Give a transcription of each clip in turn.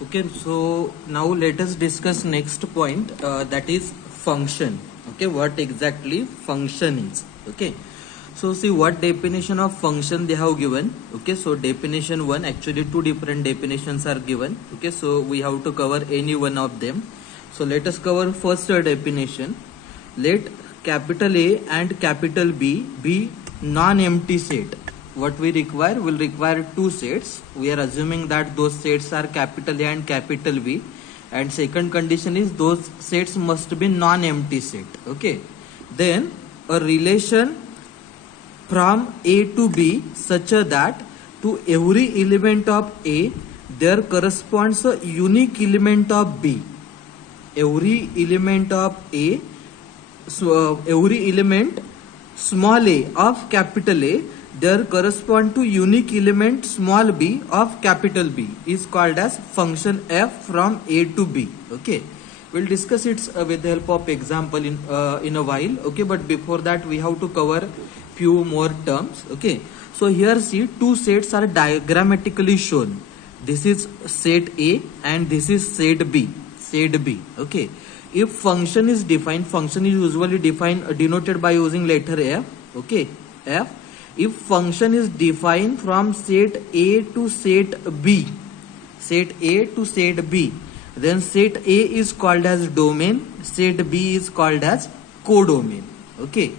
Okay, so now let us discuss next point, that is function. Okay, what exactly function is. Okay, so see what definition of function they have given. Okay, so definition one, actually two different definitions are given. Okay, so we have to cover any one of them. So let us cover first definition. Let capital A and capital B be non-empty set. What we require, will require two sets. We are assuming that those sets are capital A and capital B, and second condition is those sets must be non-empty set. Okay, then a relation from A to B such that to every element of A there corresponds a unique element of B. Every element of A, so every element small a of capital A there correspond to unique element small b of capital B is called as function f from A to B. Okay, we'll discuss it with the help of example in a while. Okay, but before that we have to cover few more terms. Okay, so here see two sets are diagrammatically shown. This is set A and this is set B. Set B. Okay, if function is defined, function is usually defined denoted by using letter f. Okay, f. If function is defined from set A to set B, set A to set B, then set A is called as domain, set B is called as codomain. Okay,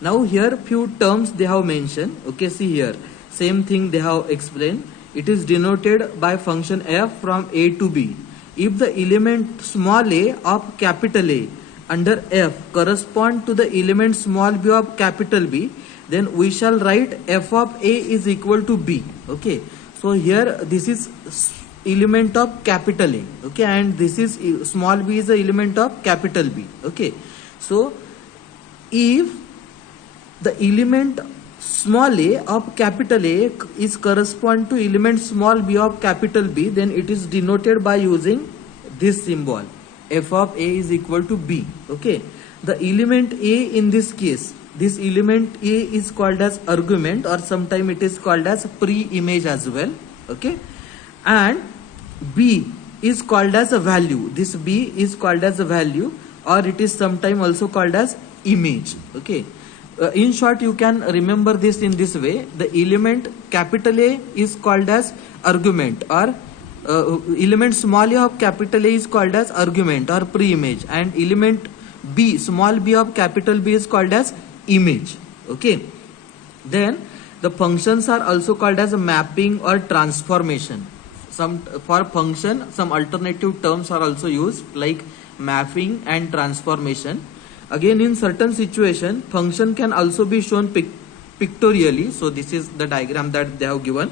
now here few terms they have mentioned. Okay, see here, same thing they have explained. It is denoted by function f from A to B. If the element small a of capital A under f correspond to the element small b of capital B, then we shall write f of A is equal to B. Okay, so here this is element of capital A. Okay, and this is small b is the element of capital B. Okay, so if the element small a of capital A is correspond to element small b of capital B, then it is denoted by using this symbol f of A is equal to B. Okay, the element A in this case, this element A is called as argument, or sometime it is called as pre-image as well. Okay, and B is called as a value. This B is called as a value, or it is sometime also called as image. Okay, in short you can remember this in this way: the element capital A is called as argument, or element small a of capital A is called as argument or pre-image, and element B, small b of capital B is called as image. Okay, then the functions are also called as a mapping or transformation. Some for function some alternative terms are also used like mapping and transformation. Again, in certain situation function can also be shown pictorially. So this is the diagram that they have given.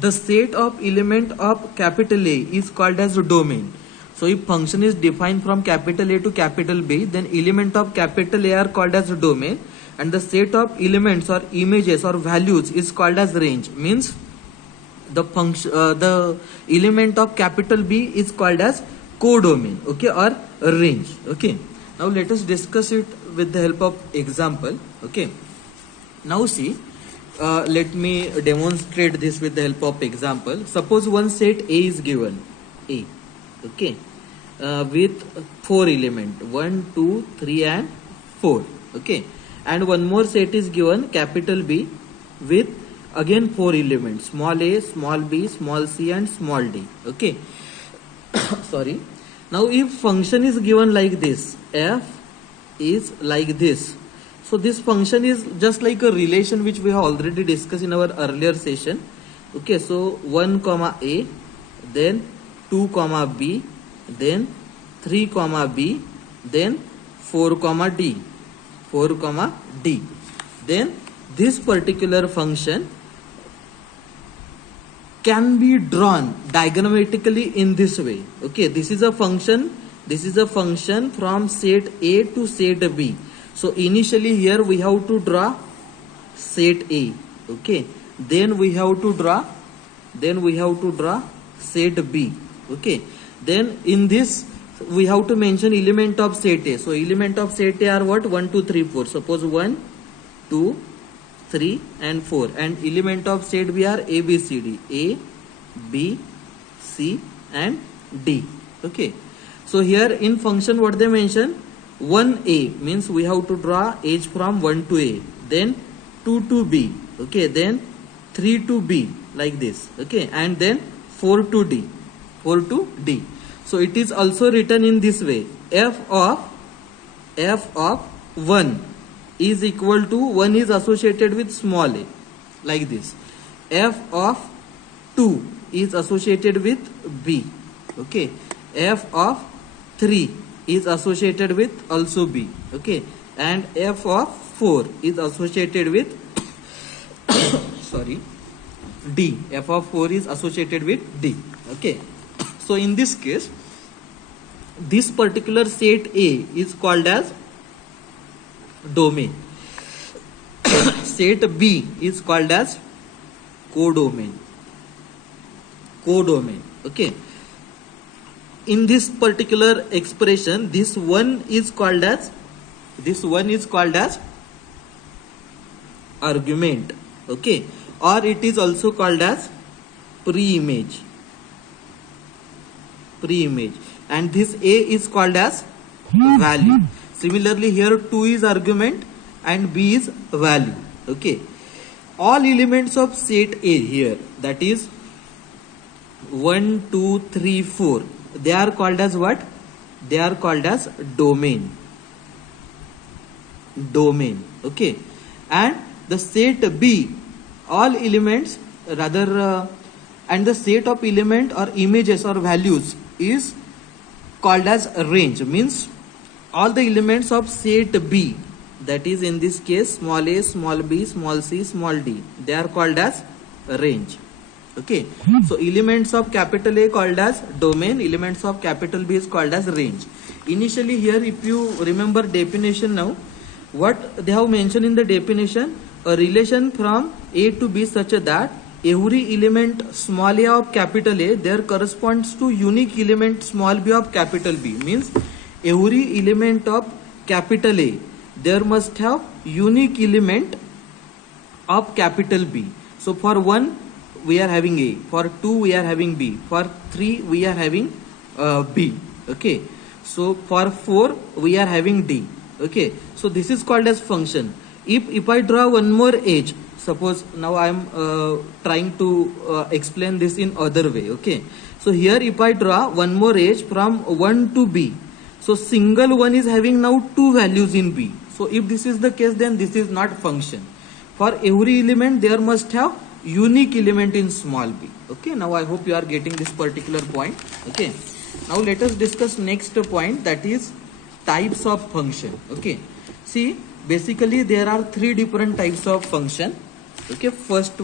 The set of element of capital A is called as a domain. So if function is defined from capital A to capital B, then element of capital A are called as a domain, and the set of elements or images or values is called as range. Means the function, the element of capital B is called as codomain. Okay, or range. Okay, now let us discuss it with the help of example. Okay, now see, let me demonstrate this with the help of example. Suppose one set A is given, A. Okay, with 4 element 1, 2, 3 and 4. Okay, and one more set is given, capital B, with again 4 elements, small a, small b, small c and small d. Okay, sorry. Now if function is given like this, f is like this, so this function is just like a relation which we have already discussed in our earlier session. Okay, so 1 comma a, then 2 comma b, then 3 comma b, then 4 comma d, 4 comma d. Then this particular function can be drawn diagrammatically in this way. Okay, this is a function from set A to set B. So initially here we have to draw set A. Okay, then we have to draw set B. Okay, then in this we have to mention element of set A. So element of set A are what? 1, 2, 3, 4. Suppose 1, 2, 3 and 4, and element of set B are A, B, C, D. A, B, C and D. Okay. So here in function what they mention, 1A means we have to draw edge from 1 to A, then 2 to B, okay, then 3 to B like this, okay, and then 4 to D, 4 to D. So it is also written in this way, f of 1 is equal to 1 is associated with small a, like this. F of 2 is associated with B, okay. F of 3 is associated with also B, okay, and f of 4 is associated with sorry, D. F of 4 is associated with D, okay. So in this case, this particular set A is called as domain. Set B is called as codomain. Codomain, okay. In this particular expression, this one is called as argument, okay, or it is also called as pre-image, and this A is called as value. Similarly, here 2 is argument and B is value, okay. All elements of set A here, that is 1, 2, 3, 4, they are called as what? They are called as domain, okay. And the set B, all elements and the set of element or images or values is called as range, means all the elements of set B, that is in this case small a, small b, small c, small d, they are called as range, okay. So elements of capital A called as domain, elements of capital B is called as range. Initially here, if you remember definition now, what they have mentioned in the definition, a relation from A to B such that every element small a of capital A there corresponds to unique element small b of capital B, means every element of capital A there must have unique element of capital B. So for 1 we are having A, for 2 we are having B, for 3 we are having B, okay. So for 4 we are having D, okay. So this is called as function. If I draw one more edge, suppose now I am trying to explain this in other way, okay. So here if I draw one more edge from 1 to B, so single one is having now 2 values in B. So if this is the case, then this is not function. For every element there must have unique element in small b, okay. Now I hope you are getting this particular point, okay. Now let us discuss next point, that is types of function, okay. See, basically there are 3 different types of function, okay. First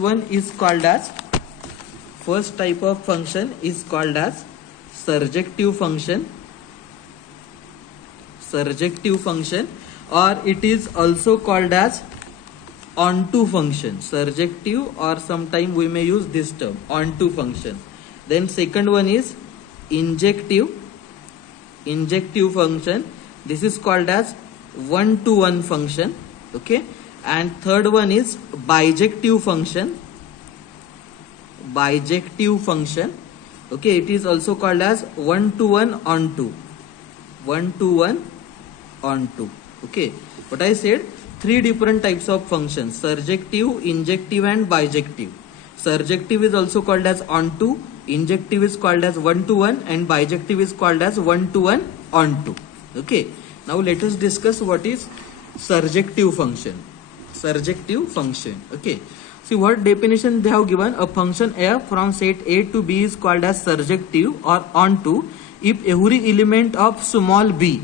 type of function is called as surjective function, or it is also called as onto function, surjective, or sometime we may use this term onto function. Then second one is injective function, this is called as one-to-one function, okay. And third one is bijective function, okay, it is also called as one-to-one onto, okay. What I said, 3 different types of functions: surjective, injective and bijective. Surjective is also called as onto, injective is called as one-to-one, and bijective is called as one-to-one onto, okay. Now let us discuss what is surjective function. Okay. See what definition they have given. A function f from set A to B is called as surjective or onto if every element small b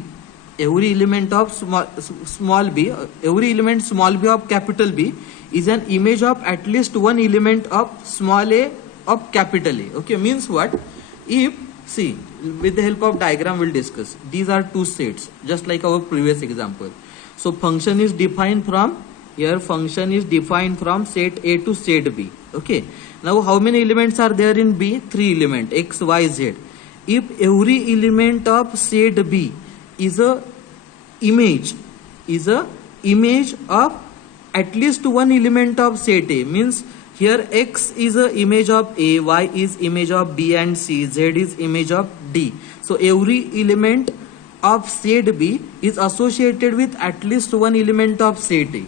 of capital B is an image of at least one element of small a of capital A, okay. Means what? If, see, with the help of diagram we'll discuss. These are 2 sets, just like our previous example. So function is defined from set A to set B, okay. Now how many elements are there in B? 3 elements, x, y, z. If every element of set B is a image of at least one element of set A, means Here x is a image of A, y is image of B and C, Z is image of D. So every element of set B is associated with at least one element of set A.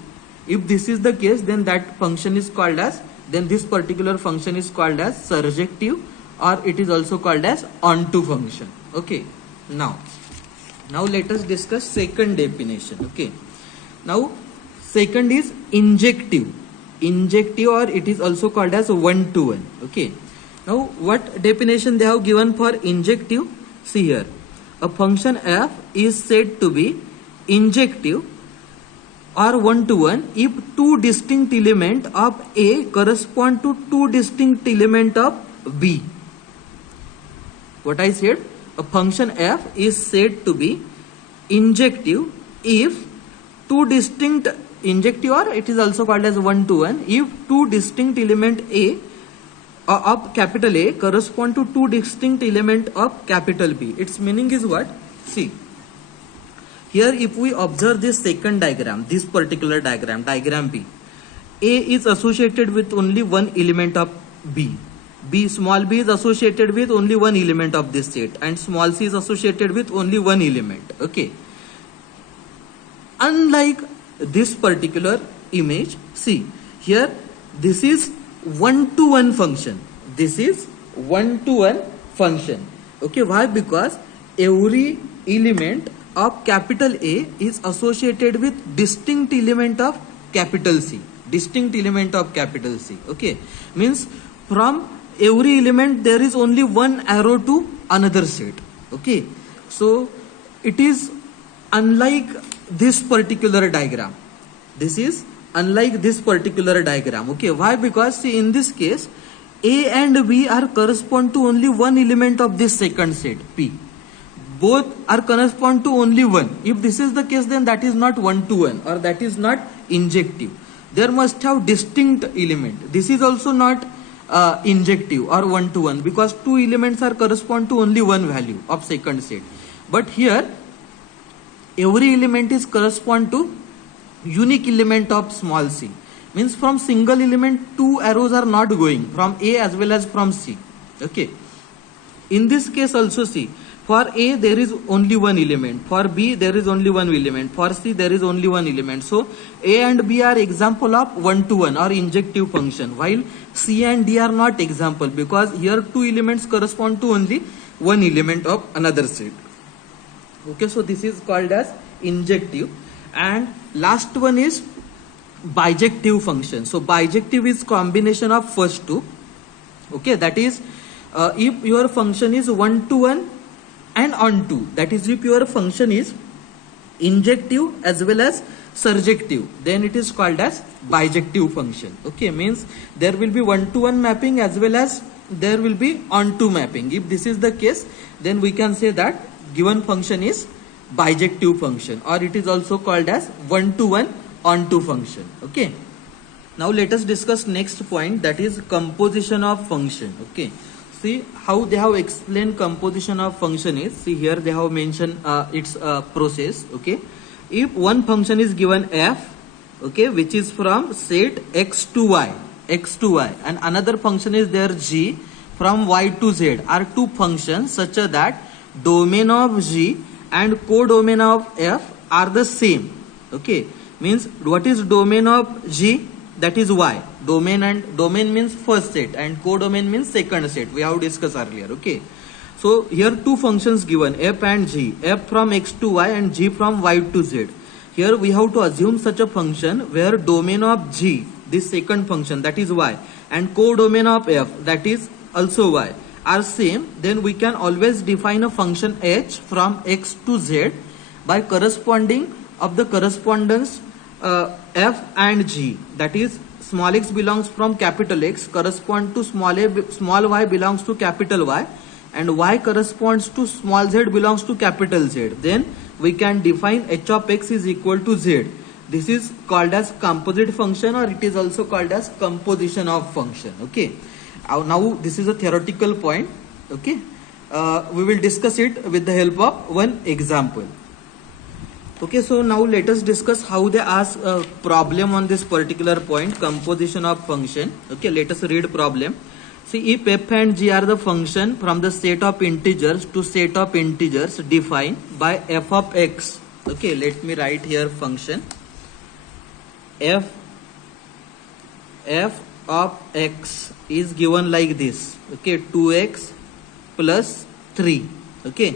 If this is the case, then that function is called as, then this particular function is called as surjective, or it is also called as onto function. Okay. Now let us discuss second definition. Okay. Now second is injective. Injective, or it is also called as one-to-one. Okay. Now what definition they have given for injective? See here, a function f is said to be injective or one-to-one if two distinct element of A correspond to two distinct element of B. What I said, a function f is said to be injective if two distinct, injective, or it is also called as one-to-one if two distinct element A of capital A correspond to two distinct element of capital B. Its meaning is what? See, here if we observe this second diagram, this particular diagram, diagram B, A is associated with only one element of B. Small b is associated with only one element of this set, and small c is associated with only one element. Okay. Unlike this particular image, see here, this is one-to-one function. This is one-to-one function. Okay. Why? Because every element of capital A is associated with distinct element of capital C. Distinct element of capital C. Okay. Means from every element there is only one arrow to another set. Okay. So it is unlike this particular diagram. This is unlike this particular diagram. Okay. Why? Because see, in this case A and B are correspond to only one element of this second set P. Both are correspond to only one. If this is the case, then that is not one-to-one, or that is not injective. There must have distinct element. This is also not injective or one-to-one, because two elements are correspond to only one value of second set. But here every element is correspond to unique element of small c. Means from single element two arrows are not going, from A as well as from C. Okay. In this case also, see, for A there is only one element, for B there is only one element, for C there is only one element. So A and B are example of one-to-one or injective function, while C and D are not example, because here two elements correspond to only one element of another set. Okay, so this is called as injective. And last one is bijective function. So bijective is combination of first two. Okay, that is if your function is one-to-one and onto, that is if your function is injective as well as surjective, then it is called as bijective function. Okay, means there will be one-to-one mapping as well as there will be onto mapping. If this is the case, then we can say that given function is bijective function, or it is also called as one-to-one onto function. Okay. Now let us discuss next point, that is composition of function. Okay. See how they have explained composition of function is. See here they have mentioned its process. Okay. If one function is given f, okay, which is from set x to y, and another function is there g from y to z, are two functions such that domain of g and codomain of f are the same. Okay. Means what is domain of g? That is y. Domain means first set and codomain means second set. We have discussed earlier. Okay. So here two functions given, f and g, f from x to y and g from y to z. Here we have to assume such a function where domain of g, this second function, that is y, and codomain of f, that is also y, are same. Then we can always define a function h from x to z by corresponding of the correspondence f and g, that is small x belongs from capital X correspond to small y belongs to capital Y, and y corresponds to small z belongs to capital Z. Then we can define h of x is equal to z. This is called as composite function, or it is also called as composition of function. Okay. Now this is a theoretical point. Okay. We will discuss it with the help of one example. Okay, so now let us discuss how they ask a problem on this particular point, composition of function. Okay, let us read problem. See, if f and g are the function from the set of integers to set of integers defined by f of x. Okay, let me write here function f of x is given like this. Okay, 2x plus 3. Okay,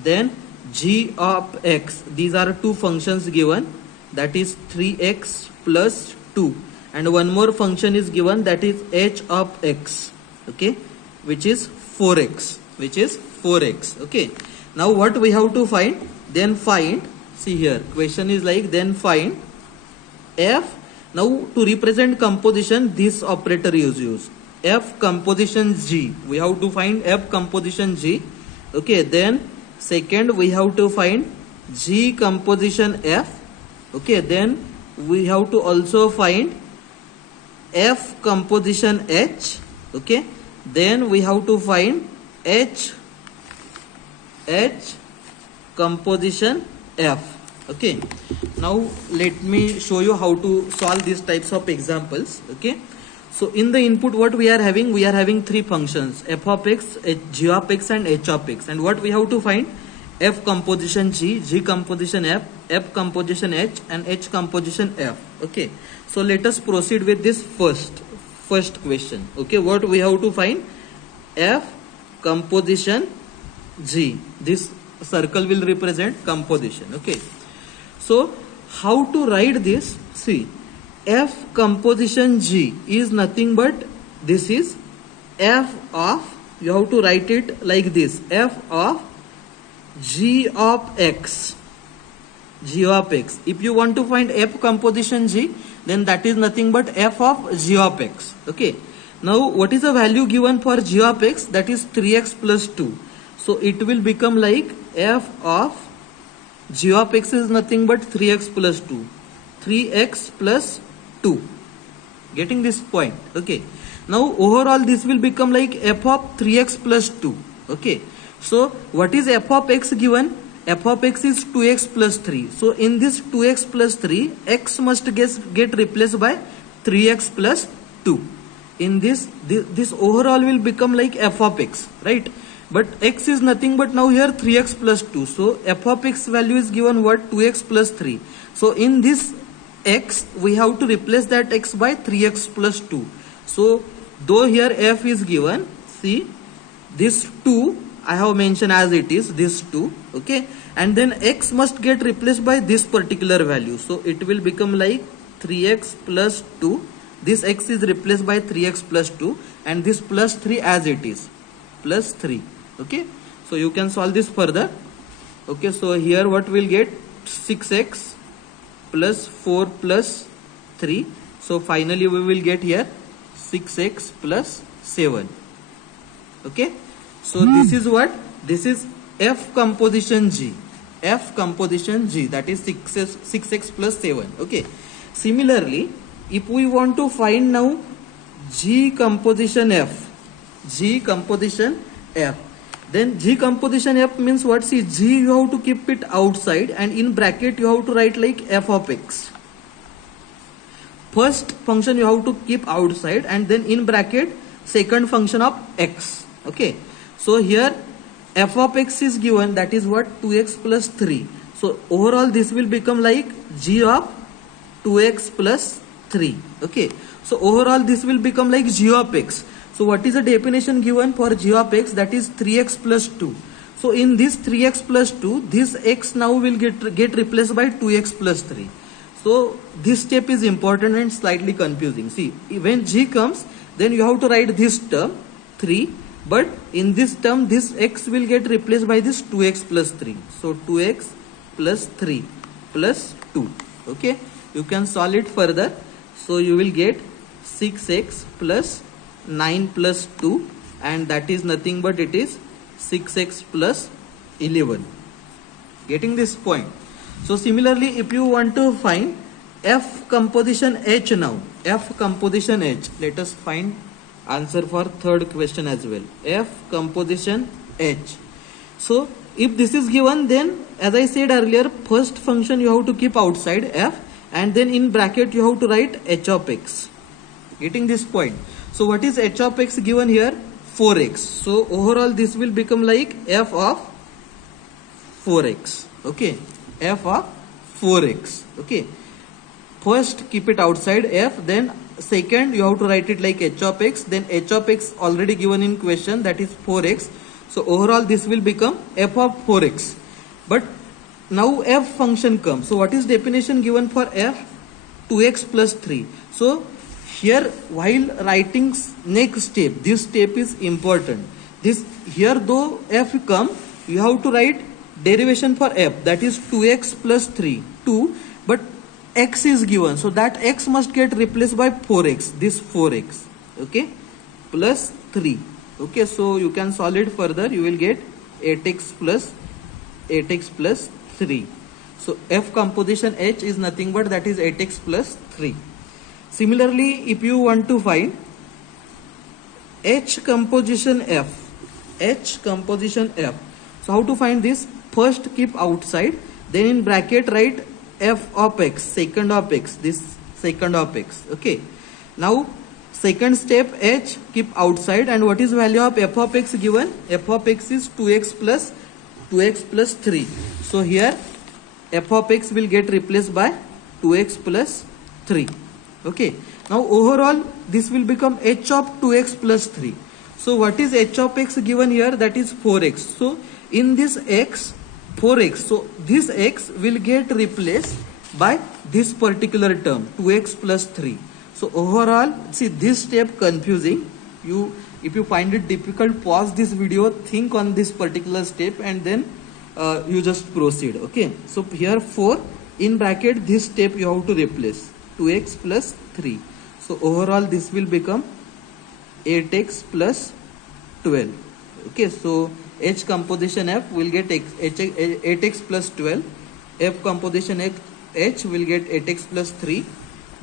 then g of x, these are two functions given, that is 3x plus 2, and one more function is given, that is h of x. Okay, which is 4x, okay. Now what we have to find? Then find, see here question is like, then find f. Now to represent composition, this operator is used, f composition g. We have to find f composition g. Okay, then second we have to find g composition f. Okay, then we have to also find f composition h. Okay, then we have to find h composition f. Okay, now let me show you how to solve these types of examples. Okay, so in the input what we are having three functions, f of x, g of x and h of x, and what we have to find? F composition g, g composition f, f composition h and h composition f. Okay, so let us proceed with this first question. Okay, what we have to find? F composition g. This circle will represent composition. Okay, so how to write this? See, f composition g is nothing but, this is f of, you have to write it like this, f of g of x. If you want to find f composition g, then that is nothing but f of g of x. Okay, now what is the value given for g of x? That is 3x plus 2. So it will become like f of g of x is nothing but 3x plus 2. 3x plus 2. Getting this point? Okay. Now overall this will become like f of 3x plus 2. Okay. So what is f of x given? F of x is 2x plus 3. So in this 2x plus 3, x must get replaced by 3x plus 2. In this overall will become like f of x, right? But x is nothing but now here 3x plus 2. So f of x value is given what? 2x plus 3. So in this x, we have to replace that x by 3x plus 2. So though here f is given, see this 2 I have mentioned as it is, this 2. Okay, and then x must get replaced by this particular value. So it will become like 3x plus 2. This x is replaced by 3x plus 2, and this plus 3 as it is, plus 3. Okay, so you can solve this further. Okay, so here what we'll get? 6x plus 4 plus 3. So finally we will get here 6x plus 7. Okay, so this is what? This is f composition g. F composition g, that is 6x plus 7. Okay, similarly if we want to find now g composition f, then g composition f means what? See, g you have to keep it outside, and in bracket you have to write like f of x. First function you have to keep outside, and then in bracket second function of x. Okay, so here f of x is given, that is what? 2x plus 3. So overall this will become like g of 2x plus 3. Okay, so overall this will become like g of x. So what is the definition given for g of x? That is 3x plus 2. So in this 3x plus 2, this x now will get replaced by 2x plus 3. So this step is important and slightly confusing. See, when g comes, then you have to write this term 3, but in this term this x will get replaced by this 2x plus 3. So 2x plus 3 plus 2. Okay, you can solve it further. So you will get 6x plus 9 plus 2, and that is nothing but it is 6x plus 11. Getting this point? So similarly if you want to find f composition h now, f composition h, let us find answer for third question as well. F composition h. So if this is given, then as I said earlier, first function you have to keep outside f, and then in bracket you have to write h of x. Getting this point? So what is h of x given here? 4x. So overall this will become like f of 4x. Okay, f of 4x. Okay, first keep it outside f, then second you have to write it like h of x, then h of x already given in question, that is 4x. So overall this will become f of 4x. But now f function comes. So what is definition given for f? 2x plus 3. So here while writing next step, this step is important. This here though f come, you have to write derivation for f, that is 2x plus 3, 2, but x is given, so that x must get replaced by 4x, this 4x, okay, plus 3. Okay, so you can solve it further, you will get 8x plus 3. So f composition h is nothing but that is 8x plus 3. Similarly, if you want to find h composition f, so how to find this? First keep outside, then in bracket write f of x, second of x, this second of x. Okay, now second step h keep outside, and what is value of f of x given? F of x is 2x plus 3. So here f of x will get replaced by 2x plus 3. Okay, now overall this will become h of 2x plus 3. So what is h of x given here? That is 4x. So in this x, 4x, so this x will get replaced by this particular term 2x plus 3. So overall, see this step confusing. If you find it difficult, pause this video, think on this particular step, and then you just proceed. Okay, so here 4 in bracket, this step you have to replace 2x plus 3. So overall this will become 8x plus 12. Okay, so h composition f will get 8x plus 12, f composition h will get 8x plus 3,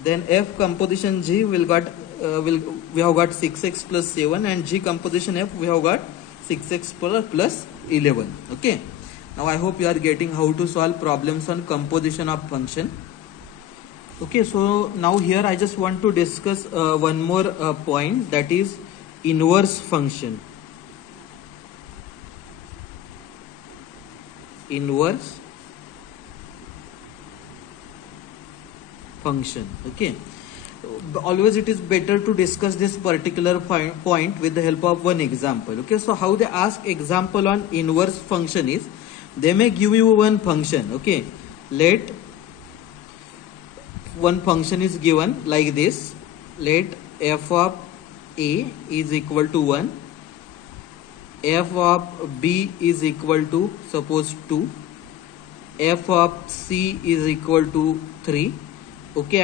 then f composition g we have got 6x plus 7, and g composition f we have got 6x plus 11. Okay, now I hope you are getting how to solve problems on composition of function. Okay, so now here I just want to discuss one more point, that is inverse function. Inverse function. Okay, always it is better to discuss this particular point with the help of one example. Okay, so how they ask example on inverse function is, they may give you one function. Okay, let one function is given like this, let f of a is equal to 1, f of b is equal to suppose 2, f of c is equal to 3. Okay,